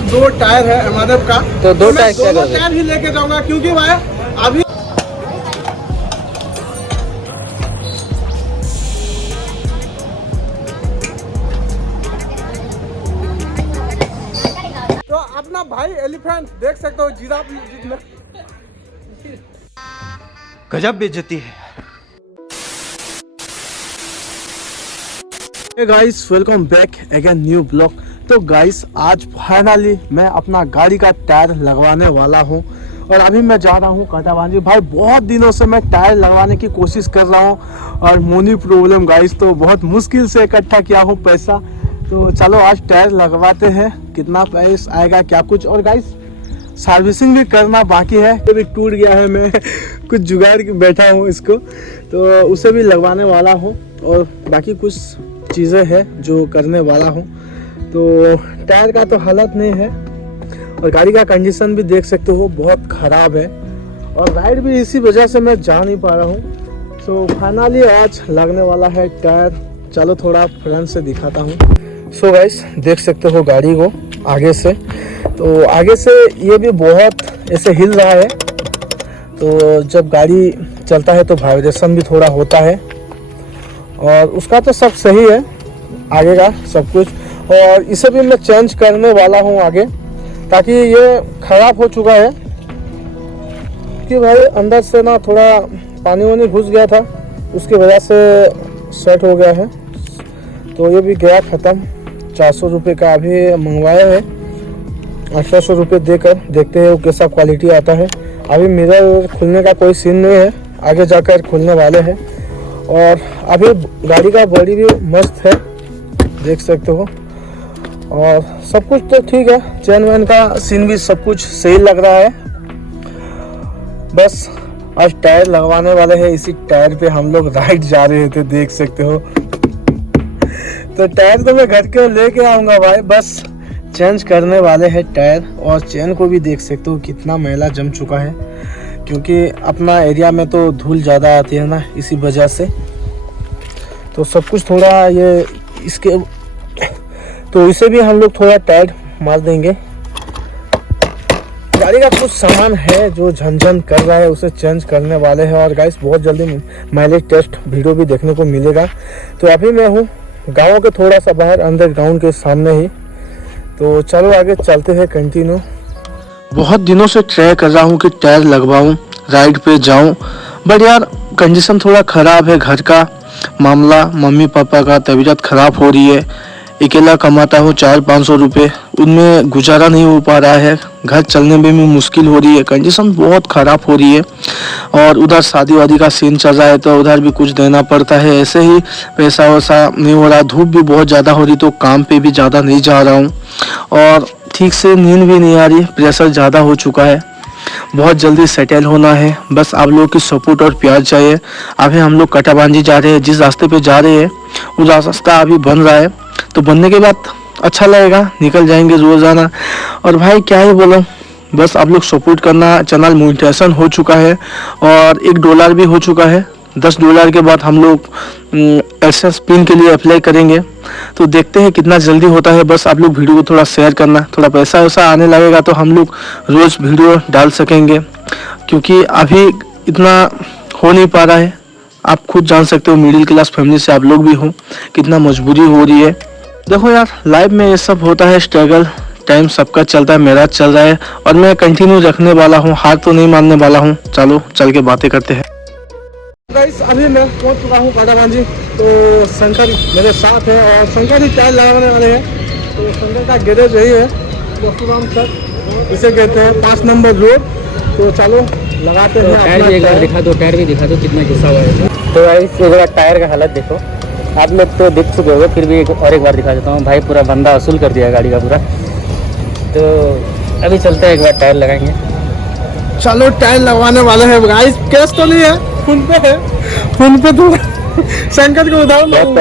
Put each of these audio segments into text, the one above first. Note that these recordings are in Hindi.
दो टायर है एमआरएफ का, तो दो मैं टायर क्या दोनों करोगे? टायर ही लेके जाऊंगा क्योंकि भाई अभी तो अपना भाई एलिफेंट देख सकते हो, जिराफ जितना गजब बेइज्जती है। Hey guys, welcome back again new blog. तो गाइस आज फाइनली मैं अपना गाड़ी का टायर लगवाने वाला हूं और अभी मैं जा रहा हूं कांटाबांजी। भाई बहुत दिनों से मैं टायर लगवाने की कोशिश कर रहा हूं और मनी प्रॉब्लम गाइस, तो बहुत मुश्किल से इकट्ठा किया हूं पैसा। तो चलो आज टायर लगवाते हैं, कितना प्राइस आएगा क्या कुछ। और गाइस सर्विसिंग भी करना बाकी है, तो भी टूट गया है, मैं कुछ जुगाड़ के बैठा हूँ इसको, तो उसे भी लगवाने वाला हूँ और बाकी कुछ चीज़ें हैं जो करने वाला हूँ। तो टायर का तो हालत नहीं है और गाड़ी का कंडीशन भी देख सकते हो बहुत ख़राब है और राइड भी इसी वजह से मैं जा नहीं पा रहा हूँ। सो फाइनली आज लगने वाला है टायर। चलो थोड़ा फ्रंट से दिखाता हूँ। सो गाइस देख सकते हो गाड़ी को आगे से, तो आगे से ये भी बहुत ऐसे हिल रहा है, तो जब गाड़ी चलता है तो वाइब्रेशन भी थोड़ा होता है और उसका तो सब सही है आगे का सब कुछ। और इसे भी मैं चेंज करने वाला हूँ आगे, ताकि ये ख़राब हो चुका है कि भाई अंदर से ना थोड़ा पानी वानी घुस गया था, उसकी वजह से सेट हो गया है। तो ये भी गया ख़त्म। 400 रुपये का अभी मंगवाया है, 1800 रुपये देकर देखते हैं वो कैसा क्वालिटी आता है। अभी मिरर खुलने का कोई सीन नहीं है, आगे जाकर खुलने वाले हैं। और अभी गाड़ी का बॉडी भी मस्त है देख सकते हो और सब कुछ तो ठीक है, चैन वैन का सीन भी सब कुछ सही लग रहा है। बस आज टायर लगवाने वाले हैं, इसी टायर पे हम लोग राइड जा रहे थे देख सकते हो। तो टायर तो मैं घर के लेके आऊँगा भाई, बस चेंज करने वाले हैं टायर। और चैन को भी देख सकते हो कितना मैला जम चुका है, क्योंकि अपना एरिया में तो धूल ज़्यादा आती है ना, इसी वजह से। तो सब कुछ थोड़ा ये इसके, तो इसे भी हम लोग थोड़ा टाइट मार देंगे। गाड़ी का कुछ सामान है जो झनझन कर रहा है, उसे चेंज करने वाले हैं। और गाइस बहुत जल्दी माइलेज टेस्ट वीडियो भी देखने को मिलेगा। तो अभी मैं हूँ गाँव के थोड़ा सा बाहर, अंडरग्राउंड के सामने ही। तो चलो आगे चलते हैं कंटिन्यू। बहुत दिनों से ट्राई कर रहा हूँ कि टायर लगवाऊँ, राइड पे जाऊँ, बट यार कंडीशन थोड़ा ख़राब है। घर का मामला, मम्मी पापा का तबीयत ख़राब हो रही है, अकेला कमाता हूँ 400-500 रुपये, उनमें गुजारा नहीं हो पा रहा है, घर चलने में भी मुश्किल हो रही है, कंडीशन बहुत ख़राब हो रही है। और उधर शादी वादी का सीन चल रहा है तो उधर भी कुछ देना पड़ता है, ऐसे ही पैसा वैसा नहीं हो रहा। धूप भी बहुत ज़्यादा हो रही तो काम पे भी ज़्यादा नहीं जा रहा हूँ और ठीक से नींद भी नहीं आ रही, प्रेशर ज़्यादा हो चुका है। बहुत जल्दी सेटल होना है, बस आप लोगों की सपोर्ट और प्यार चाहिए। अभी हम लोग कांटाबांजी जा रहे हैं, जिस रास्ते पे जा रहे हैं वो रास्ता अभी बन रहा है, तो बनने के बाद अच्छा लगेगा, निकल जाएंगे रोज़ाना। और भाई क्या ही बोलूं, बस आप लोग सपोर्ट करना। चैनल मोनेटाइजेशन हो चुका है और $1 भी हो चुका है। $10 के बाद हम लोग एडसेंस पिन के लिए अप्लाई करेंगे, तो देखते हैं कितना जल्दी होता है। बस आप लोग वीडियो को थोड़ा शेयर करना, थोड़ा पैसा वैसा आने लगेगा तो हम लोग रोज़ वीडियो डाल सकेंगे, क्योंकि अभी इतना हो नहीं पा रहा है। आप खुद जान सकते हो, मिडिल क्लास फैमिली से आप लोग भी हो, कितना मजबूरी हो रही है। देखो यार लाइफ में ये सब होता है, स्ट्रगल टाइम सबका चलता है, मेरा चल रहा है और मैं कंटिन्यू रखने वाला हूँ, हार तो नहीं मानने वाला हूँ। चलो चल के बातें करते हैं। गाइस अभी मैं पहुंच चुका हूँ कांटाबांजी, तो शंकर मेरे साथ है और शंकर ही टायर लगाने वाले हैं। तो शंकर का गैरेज यही है, वसुराम सर इसे कहते हैं, 5 नंबर रोड। तो चलो लगाते हैं। टायर भी एक बार दिखा दो, टायर भी दिखा दो कितना घिसा हुआ है। तो गाइस एक बार टायर का हालत देखो, आप लोग तो देख चुके हो, फिर भी एक बार दिखा देता हूँ। भाई पूरा बंदा वसूल कर दिया गाड़ी का पूरा। तो अभी चलते हैं, एक बार टायर लगाएंगे। चलो टायर लगवाने वाले हैं गाइस। कैश तो नहीं है, फोन पे है, फोन पे तो शंकर को उधार बहुत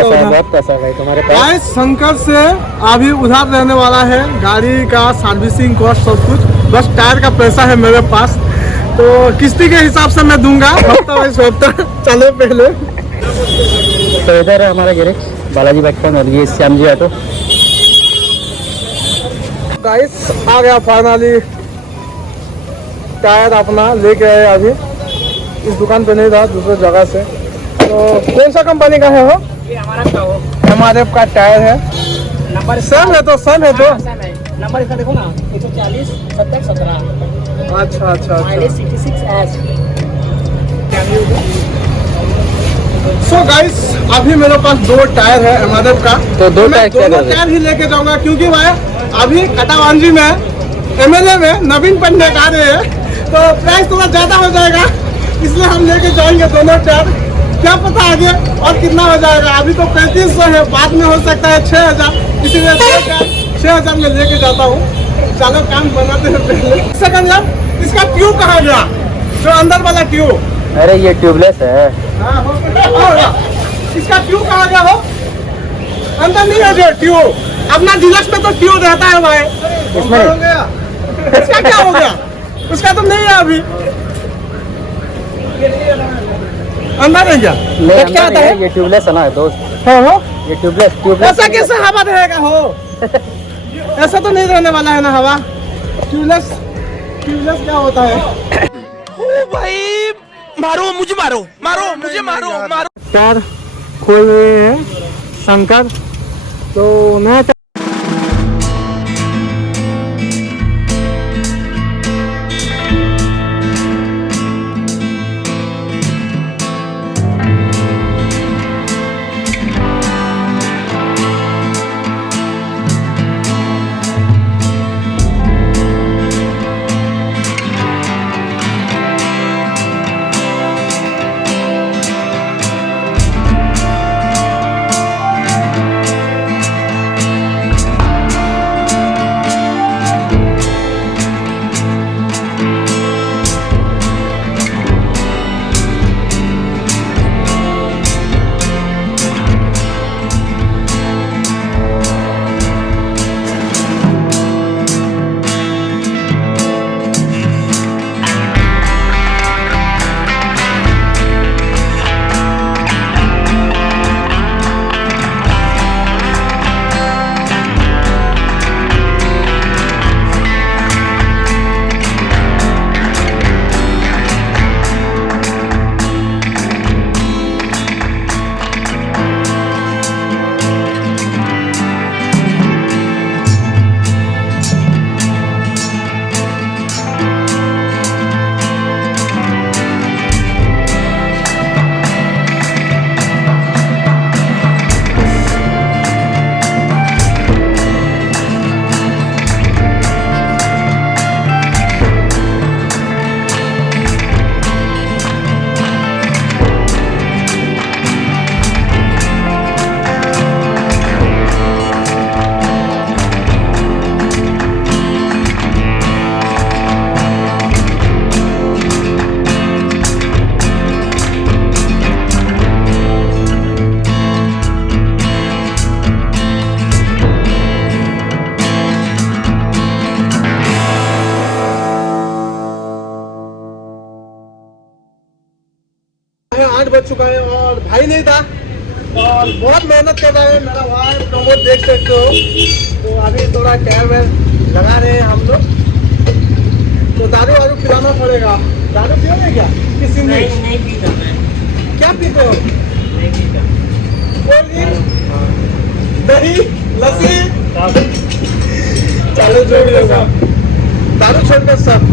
पैसा है भाई तुम्हारे पास। गाइस शंकर से अभी उधार रहने वाला है, गाड़ी का सर्विसिंग कॉस्ट सब कुछ, बस टायर का पैसा है मेरे पास, तो किस्ती के हिसाब से मैं दूंगा हफ्ता वाइज हफ्ता। चलो पहले तो इधर है हमारा गैरेज, बालाजी बाइक और ये श्याम जी ऑटो। गाइस आ गया फाइनली टायर अपना लेके आए। अभी इस दुकान पे नहीं था, दूसरे जगह से। तो कौन सा कंपनी का है वो? ये हमारा का हो MRF का टायर है। नंबर सेम है तो सेम है तो नंबर इसका देखो ना 140 70 17 अच्छा अच्छा माइलेज अच्छा। 66 एस। सो गाइस अभी मेरे पास 2 टायर है MRF का। तो दो मैं टायर क्या दोनों कर रहे? टायर ही लेके जाऊंगा, क्योंकि भाई अभी कटावांजी में MLA में नवीन पटनायक आ रहे हैं, तो प्राइस थोड़ा ज्यादा हो जाएगा, इसलिए हम लेके जाएंगे दोनों टायर। क्या पता आगे और कितना हो जाएगा। अभी तो 3500 है, बाद में हो सकता है 6000, इसीलिए 6000 में लेके जाता हूँ। चलो काम बनाते हैं पहले। सेकंड यार, इसका ट्यूब कहाँ गया, जो अंदर वाला ट्यूब? अरे ये ट्यूबलेस है। हाँ होगा। इसका ट्यूब कहाँ गया हो? अंदर नहीं है जो ट्यूब। अपना डिलक्स में तो ट्यूब रहता है भाई। इसमें हो गया। इसका क्या हो गया? उसका तो नहीं है अभी। अंदर नहीं गया। नहीं, क्या आता है? ये ट्यूबलेस है ना दोस्त। हाँ हाँ। ये ट्यूबलेस ऐसा कैसे हवा रहेगा हो? ऐसा तो नहीं रहने वाला है ना हवा। ट्यूबलेस क्या होता है? ओ भाई मारो मुझे, मारो मुझे, मारो। टायर खोल रहे हैं शंकर। तो नया है 8 बज चुका है और भाई नहीं था और बहुत मेहनत कर रहा है मेरा भाई प्रमोद, देख सकते हो। तो अभी थोड़ा टायर में लगा रहे हैं हम लोग। तो दारू वारू पिलाना पड़ेगा। दारू पियोगे क्या? किसी ने नहीं पीता मैं। क्या पीते हो? नहीं पीता। कोल्ड ड्रिंक, दही, लस्सी, चलो जो भी होगा, दारू छोड़ कर सब।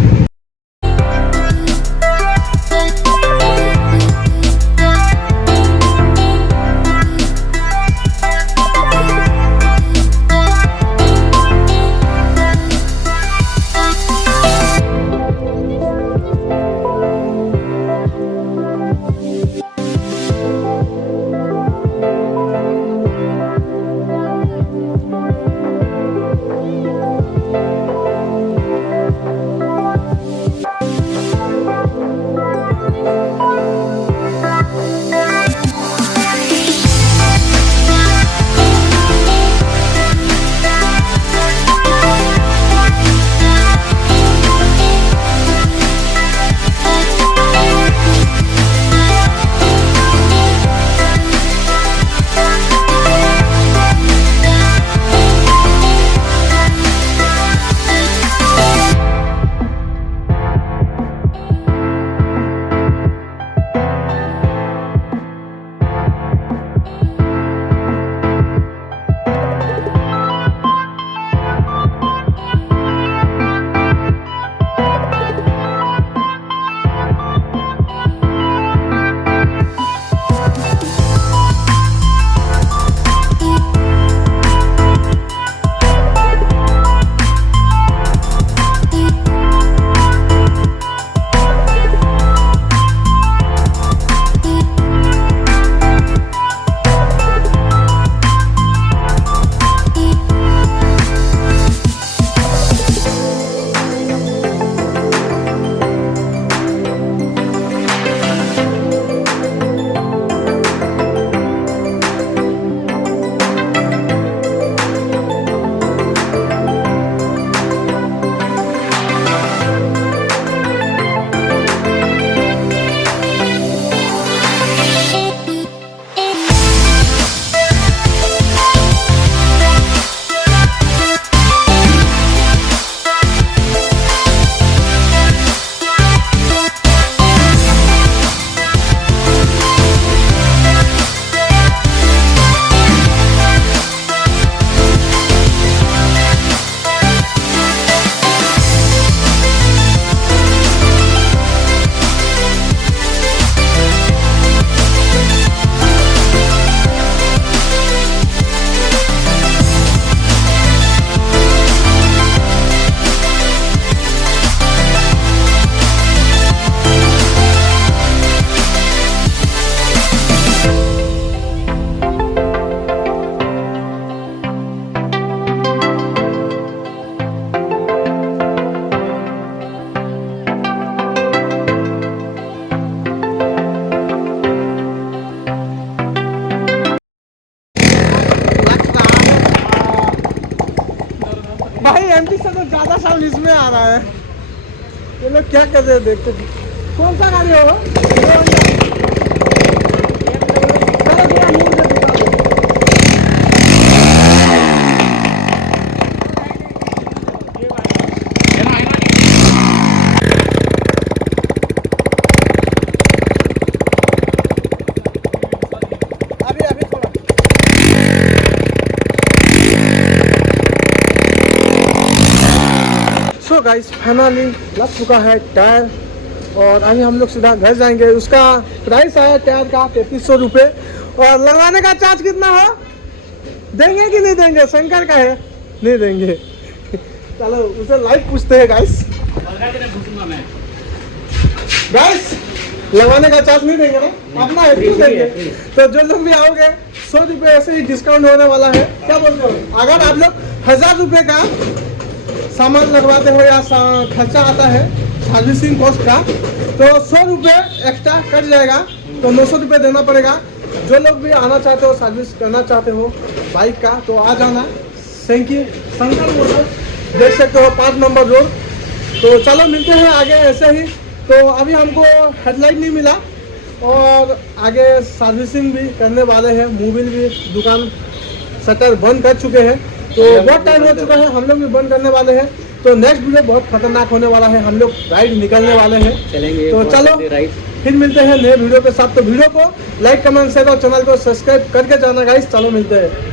तो ज्यादा साउंड इसमें आ रहा है। ये लोग क्या कर रहे हैं देखते। कौन सा गाड़ी होगा? चलो थोड़ा मुड़ के दिखा दो। अभी थोड़ा। सो गाइस फाइनली लग चुका है टायर और अभी हम लोग सीधा घर जाएंगे। उसका प्राइस आया टायर का 3300 रुपये और लगवाने का चार्ज कितना हो? देंगे कि नहीं देंगे? शंकर का है, नहीं देंगे। चलो उसे लाइव पूछते हैं गाइस। गाइस लगवाने का चार्ज नहीं देंगे ना? अपना है क्यों देंगे? तो जो लोग भी आओगे 100 रुपये ऐसे ही डिस्काउंट होने वाला है। क्या बोलते हो? अगर आप लोग 1000 रुपये का सामान लगवाते हो या खर्चा आता है सर्विसिंग कॉस्ट का, तो 100 रुपये एक्स्ट्रा कट जाएगा, तो 900 रुपये देना पड़ेगा। जो लोग भी आना चाहते हो, सर्विस करना चाहते हो बाइक का, तो आ जाना। शंकर मोटर्स देख सकते हो 5 नंबर रोड। तो चलो मिलते हैं आगे ऐसे ही। तो अभी हमको हेडलाइट नहीं मिला और आगे सर्विसिंग भी करने वाले हैं। मोबिल भी दुकान शटर बंद कर चुके हैं, तो बहुत टाइम हो चुका है, हम लोग भी बंद करने वाले हैं। तो नेक्स्ट वीडियो बहुत खतरनाक होने वाला है, हम लोग राइड निकलने वाले हैं, चलेंगे। तो चलो फिर मिलते हैं नए वीडियो के साथ। तो वीडियो को लाइक कमेंट शेयर और चैनल को सब्सक्राइब करके जाना गाइस। चलो मिलते हैं।